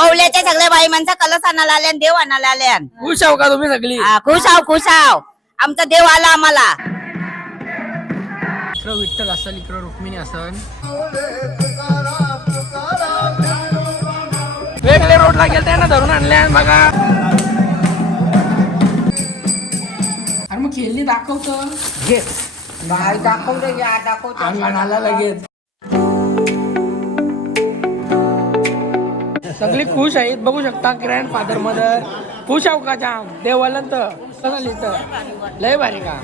ओवल्याच्या सगळ्या बाई माणसं कलश आणायला आल्या देव आणायला आल्या. खुश आहो का तुम्ही सगळी? खुश आव आमचा देव आला आम्हाला. इकडं विठ्ठल असेल, इकडं रुक्मिणी असेल. वेगळे रोडला गेलते ना, धरून आणल्या बघा. अरे मग खेळणी दाखवतो घे. दाखवते आला लगेच. सगळी खुश आहेत, बघू शकता. ग्रँड फादर मदर खुश आहो का जाम? देव आलं तर लय भारी का?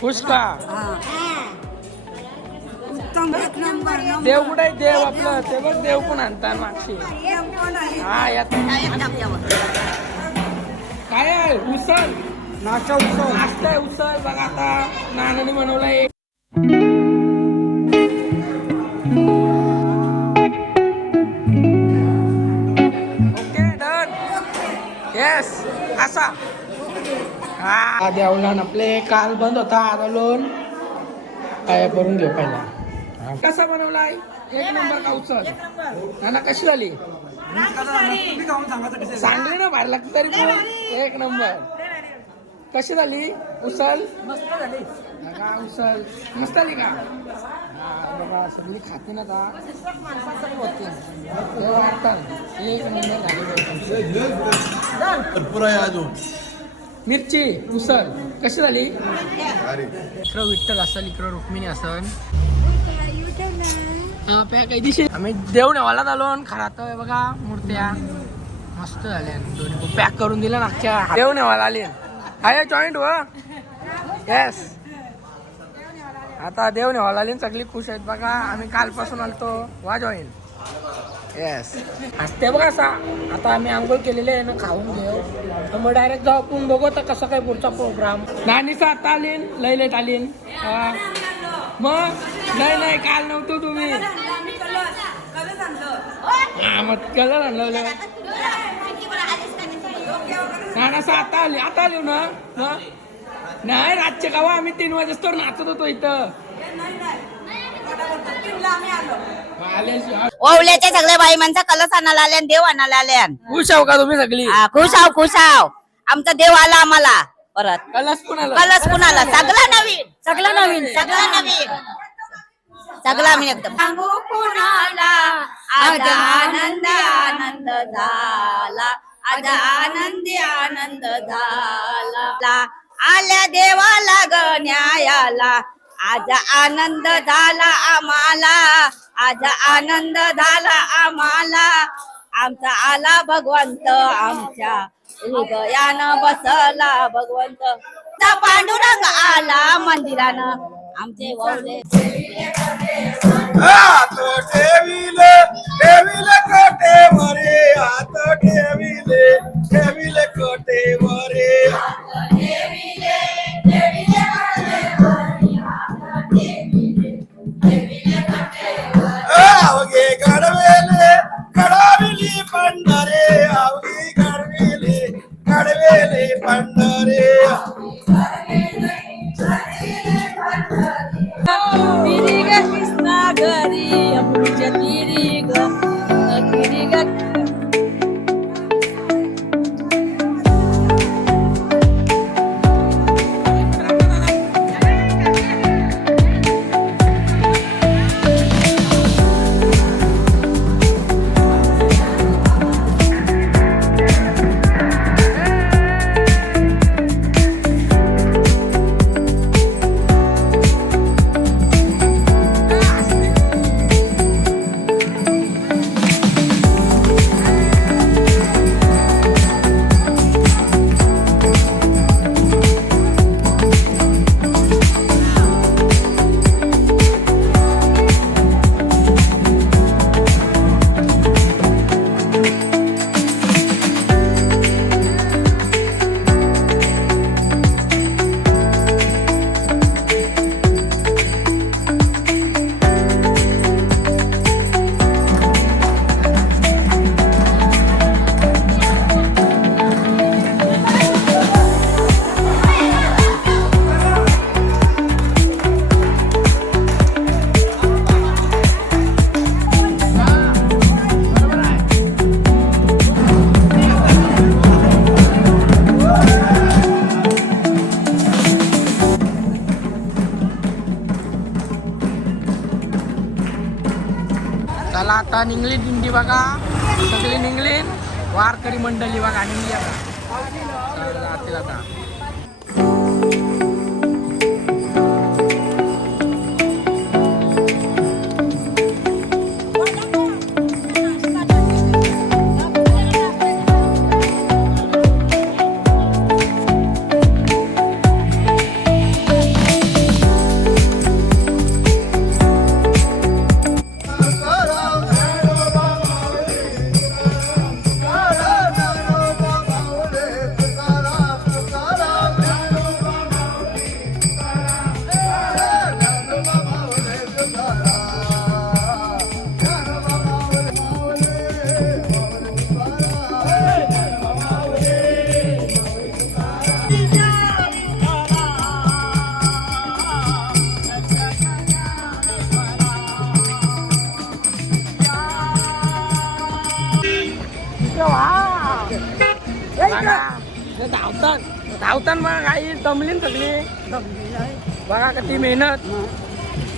खुश का? देव कुठे आहे? देव आपलं ते बघ, देव पण आणतात मागशी. हा यात काय आहे? उसल नाश्ता, उसल बघा. आता नानाने बनवलाय. येस असा. हा देवला आपले काल बंद होता, आता लोन काय करून घेऊ पहिला. कसा बनवलाय? एक नंबर का उचल ना. कशी झाली? सांगली ना बाहेर लागते तरी पण एक नंबर. कशी झाली उसल? मस्त झाली का उसल? मस्त झाली का? बाबा सगळी खाते ना का होते एक नंबर झाली. मिरची उसल कशी झाली? इकडं विठ्ठल असेल, इकडं रुक्मिणी असेल. हा पॅक काही दिशे आम्ही देवनेवाला आलो. खरात बघा मूर्त्या मस्त झाल्या. दोन्ही पॅक करून दिल्या ना अख्ख्या. देवनेवाला आले आहे जॉईंट व येस. आता देवनेवाला आले, सगळी खुश आहेत बघा. आम्ही कालपासून आलतो वा जॉईन. येस ते बघा असा. आता आम्ही आंघोळ केलेले आहे ना, खाऊन घेऊ तर मग डायरेक्ट जाऊ आपण बघू तर कसं काय पुढचा प्रोग्राम. नानीचा आता आलीन, लय लेट आलीन. मग नाही काल नव्हतो तुम्ही. हा मग कलर आणलं नानाचा आता आली ना. नाही रातचे गावा आम्ही 3 वाजेस्तोवर नाचत होतो इथं. ओवल्याच्या सगळ्या बाई माणसं कलश आणायला आल्या देव आणायला आल्या. खुश आहो का तुम्ही सगळी? खुश आव आमचा देव आला आम्हाला. परत कलश कुणाला? सगळा नवीन एकदम. सांगू कुणाला आज आनंद झाला, आज आनंद झाला. आल्या देवाला ग न्यायाला, आज आनंद झाला आम्हाला, आज आनंद झाला आम्हाला. आमचा आला भगवंत, आमच्या हृदयानं बसला भगवंत. पांडुरंग आला मंदिरानं आमचे वळले. हात ठेविले कटेवरे, हात ठेविले कटेवरे. अवघे घडवेले घडविली पंढरे, अवघी घडवेले पंढरे. कृष्णा घरी अमृतच्या तिरी ग. निघली दिंडी बघा, सगळी निघली. वारकरी मंडळी बघा निघली आता. जातील आता. धावतात धावतात मग काही दमलीन सगळी. बघा किती मेहनत.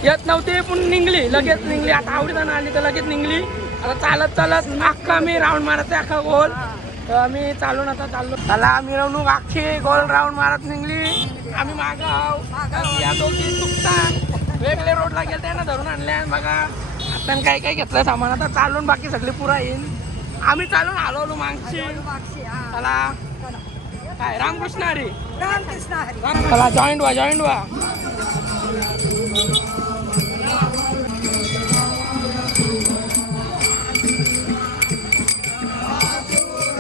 येत नव्हती पण निघली, लगेच निघली. आता आवडीनं आली तर लगेच निघली. आता चालत चालत अख्खा मी राऊंड मारते, अख्खा गोल. तर आम्ही चालून आता चाललो. त्याला मिरवणूक अख्खी गोल राऊंड मारत निघली. आम्ही मागं आहो. या दोघी चुकतात वेगळे रोडला गेले ना, धरून आणल्या बघा. आता काय काय घेतलं सामान. आता चालून बाकी सगळी पुरा येईल. आम्ही चालून हलवलो मागची. त्याला काय रामकृष्ण हरी. चला जॉईंट व्हा, जॉईंट व्हा.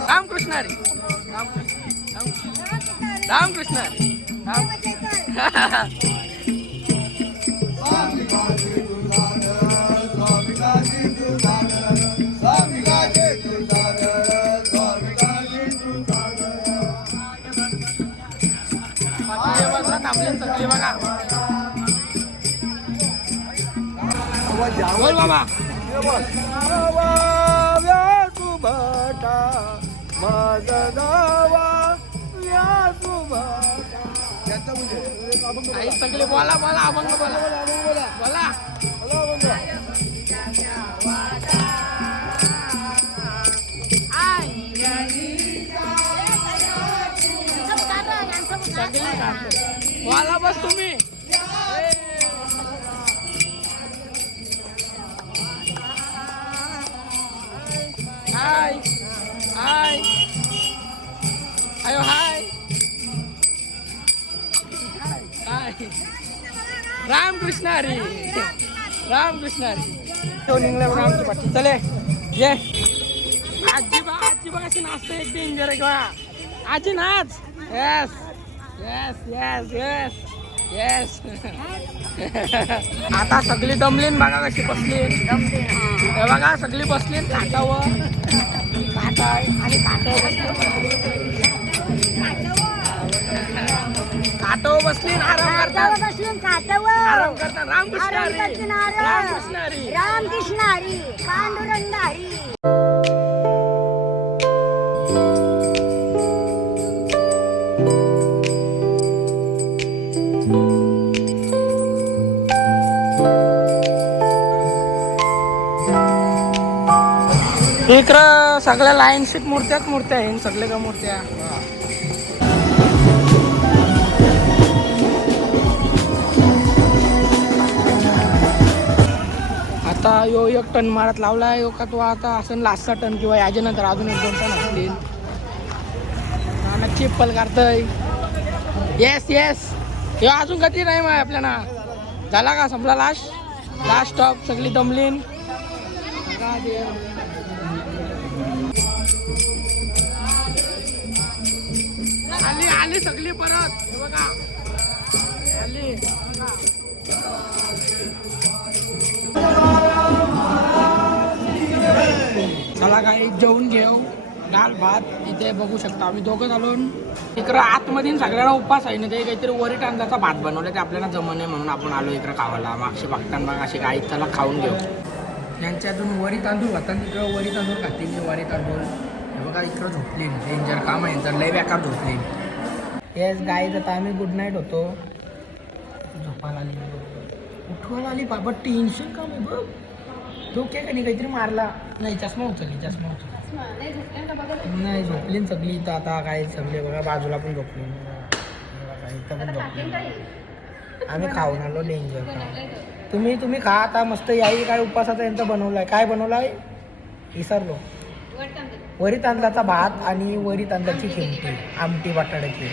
रामकृष्ण हरी. रामकृष्ण हरी. थांबले बघा. बोल बाबा. सगळे बोला बोला अभंग बोला बोला. बोला बस तुम्ही. हाय हाय आयो हाय हाय. रामकृष्ण हरी. रामकृष्ण हरी. तो निघला बघा आमची पाठी. चले ये. आजी बघ अशी नाचते एक डेंजर आहे का. आजी नाच. Yes yes yes yes yes. आता सगळी दमलीन बघा कशी बसली. हे बघा सगळी बसली काटावर. काटा आहे आणि काटावर बसली आराम करतात. आराम करतात. रामकृष्ण हरी. रामकृष्ण हरी. रामकृष्ण हरी. पांडुरंग हरी. इकडं सगळ्या लाईन शीट मूर्त्याच मूर्त्या आहे. सगळे का मूर्त्या. आता यो एक टन मारत लावला आहे का तो. आता असं लास्टचा टन किंवा याच्यानंतर अजून 1-2 टन असतील. नक्की पल काढतय. Yes yes. हे अजून कधी नाही मग आपल्याला. झाला का संपला लास्ट स्टॉप. सगळी दमलीन. आली सगळी परत. हे बघा आली. चला काही जेवून घेऊ. डाळ भात इथे बघू शकता. आम्ही दोघं चालून इकडं आतमध्ये सगळ्यांना उपास आहे ना. ते काहीतरी वरी तांदळाचा भात बनवलं ते आपल्याला जमन आहे म्हणून आपण आलो इकडं खावायला. मागशी बघताना बघा अशी गाई. त्याला खाऊन घेऊ. यांच्या अजून वरी तांदूळ खातात. इकडं वरी तांदूळ खाते मी. वरी तांदूळ हे बघा इकडं झोपली. डेंजर काम आहे यांचं. लय बेकार झोपली. येस गाईज आता आम्ही गुड नाईट होतो. झोपायला आली उठवायला आली बाबा. टेन्शन काम आहे बघ. तो काय का नाही काहीतरी मारला. नाही चष्मा उचलली नाही झोपली ना सगळी इथं आता काय सगळे बघा बाजूला पण झोपली बघा, इथं पण झोपली. आम्ही खाऊन आलो डेंजर. तुम्ही खा आता मस्त. याही काय उपासाचा यांचा बनवलाय. काय बनवलाय विसरलो. वरी तांदळाचा भात आणि वरी तांदळाची खिमटी आमटी बटाट्याची.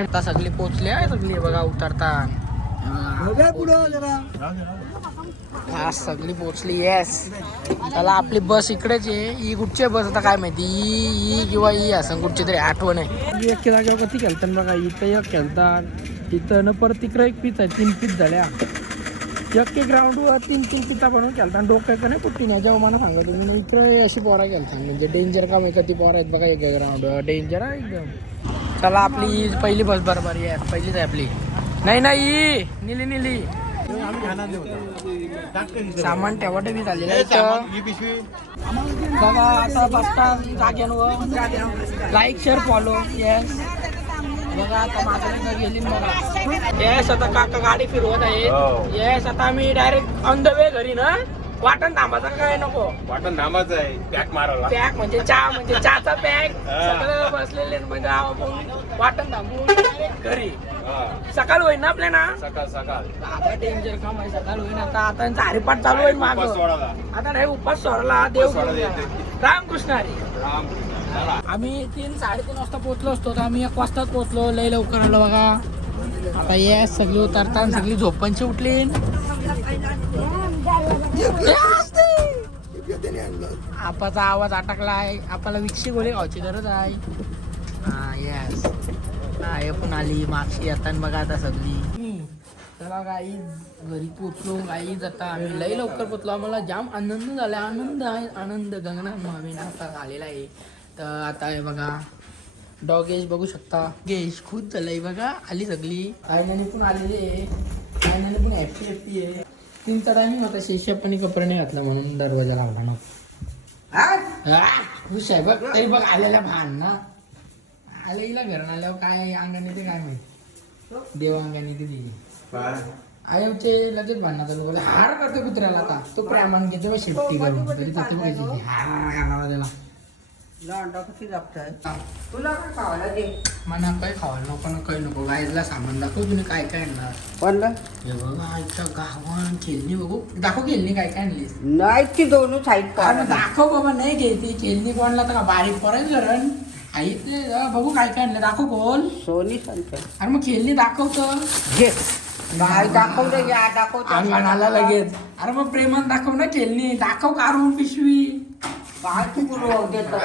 आता सगळी पोचली आहे सगळी बघा उतरता. हा सगळी पोचली. येस चला आपली बस इकडेच आहे. ही कुठची बस आता काय माहिती. ई किंवा ई असं कुठची तरी आठवण आहे. एक जागेवर कधी खेळतात बघा. इथं एक खेळतात इथं न परत तिकडं एक पीच आहे. 3 पीच झाल्या. एक ग्राउंडवर 3 पिता बनवून खेळतात. डोक्या का नाही पुट्टी नाही जेव्हा मला सांगतो तुम्ही. इकडे अशी पोरा खेळतात म्हणजे डेंजर काम आहे. कधी पोरा आहेत बघा. एक ग्राउंडवर डेंजर आहे एकदम. चला आपली पहिली बस बरोबर आहे. पहिलीच आहे आपली. नाही निली सामान ठेवटे बी झालेलं आहे. बघा आता बसतात जाग्यांवर. Like share follow. येस बघा आता माझ्या गेली बघा. येस आता काका गाडी फिरवत आहे. येस आता आम्ही डायरेक्ट ऑन द वे घरी ना. वाटण थांबायचं काय नको. वाटण नामाच आहे. पॅक मारायला. पॅक म्हणजे चहाचा पॅक सगळं बसलेले म्हणजे वाटण थांबून घरी. सकाळ होईल ना आपल्या ना. सकाळ आता डेंजर काम आहे. सकाळ होईल आता त्यांचा हरिपाठ चालू होईल माग. आता नाही उपास सोडला देव रामकृष्ण हरी. आम्ही 3-3:30 वाजता पोहोचलो असतो तर आम्ही 1 वाजताच पोहोचलो. लय लवकर आलो बघा. आता ये सगळी उतरतात. सगळी झोपांची उठली. आपाचा आवाज अटकला आहे. आपल्याला विकशी गोळी खायची गरज आहे. हा येस हे पण आली मागशी आता बघा आता सगळी. चला गाई घरी पोचलो. गाई जाता आम्ही लई लवकर पोचलो. आम्हाला जाम आनंद झाला. आनंद गगनात मावेना आता झालेला आहे. तर आता हे बघा डॉगेश बघू शकता. गेश खुश झालंय बघा. आली सगळी. आयनाने पण आलेली आहे. आयनाने पण हॅप्पी आहे. 3चा टायमिंग होता. शेषप्पानी कपडे नाही घातला म्हणून दरवाजा लावला ना. खुश आहे बघ. तरी बघ आलेल्या भान ना. आले हिला घरून आल्यावर काय अंगाने ते काय माहिती. देव अंगाने ते दिली. आयोचे लगेच भांडणात आलो. बोले हार करतो कुत्र्याला. आता तो प्रेमान घेतो शेफ्टी करून तरी तिथे पाहिजे हार घालावा त्याला. तुला काय खावायला दे. मला काही खावायला नको ना काही नको. गायला सामान दाखव. तुम्ही काय काय आणणार. म्हणलं हे बघा आईच्या गावान खेळणी बघू. दाखव खेळणी काय काय आणलीस. नाही ती दोन साईड दाखव बाबा. नाही घ्यायची खेळणी कोणला तर का बारीक पडेल घरण. आई ते बघू काय काय आणलं. दाखव कोण. सोनी सांगते. अरे मग खेळणी दाखवतं. घे काय दाखवलं. या दाखवतो अंगणाला लगेच. अरे मग प्रेमान दाखव ना खेळणी. दाखव काढून पिशवी. काय तू बोलू देतो.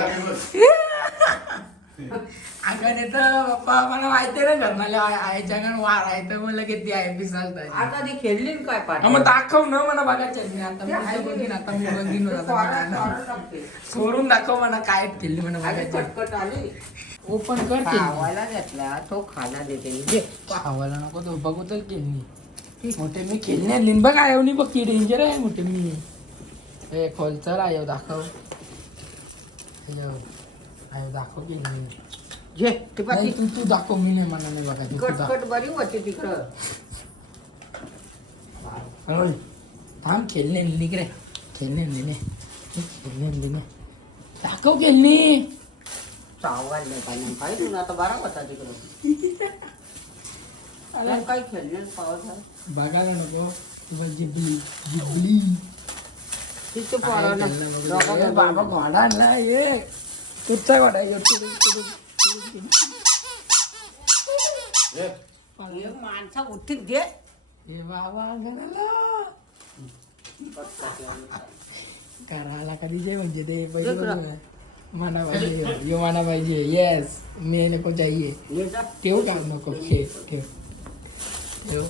अंगण येतं पप्पा मला माहिती आहे ना घरनाला आईच्या अंगण वार आहे तर मला किती आहे पिसाल. आता ती खेळली ना काय पाठ. मग दाखव ना मला बघायचं. आता मी बघीन. आता मी बघीन. सोडून दाखव म्हणा काय खेळली म्हणा बघायचं. कटकट आली. ओपन कर. खावायला घेतला तो खाला देते. खावायला नको तो बघू तर खेळणी. मोठे मी खेळणी आणली बघ. आयवली बघ की डेंजर आहे मोठे मी. हे खोल चल आयो दाखव. आयो दाखव खेळणी. जे ती नाही, तू दाखव. मी नाही म्हणा नाही बघा. कटकट बरी होती तिकडं. थांब खेळणे आणली रे. खेळणे आणली दाखव खेळणी. चावायला पाहिजे काय तुला आता बारा होता तिकडं. काय खेळले पावस बघायला नको. तुम्हाला जिबली तिथे पोरांना बाबा घोडा आणला. ये कुठचा घोडा माणसा उठीत घे. हे बाबा करायला कधी जे म्हणजे ते पैसे मना पाहिजे. मना पाहिजे. येस मेरे को चाहिए. ठेव का नको. ठेव.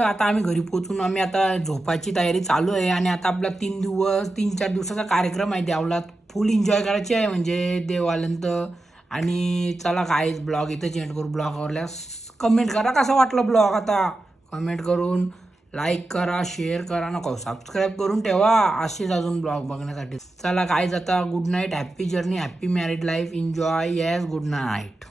आता आम्ही घरी पोहोचून आम्ही आता झोपायची तयारी चालू आहे. आणि आता आपला 3-4 दिवसाचा कार्यक्रम आहे देवलात. फुल एन्जॉय करायची आहे म्हणजे देव आल्यानंत. आणि चला काय ब्लॉग इथं चेंज करू. ब्लॉग आवडल्यास कमेंट करा कसं वाटलं ब्लॉग. आता कमेंट करून लाईक करा, शेअर करा. नको सबस्क्राईब करून ठेवा असेच अजून ब्लॉग बघण्यासाठी. चला काय जाता. Good night. Happy journey. Happy married life. Enjoy. Yes good night.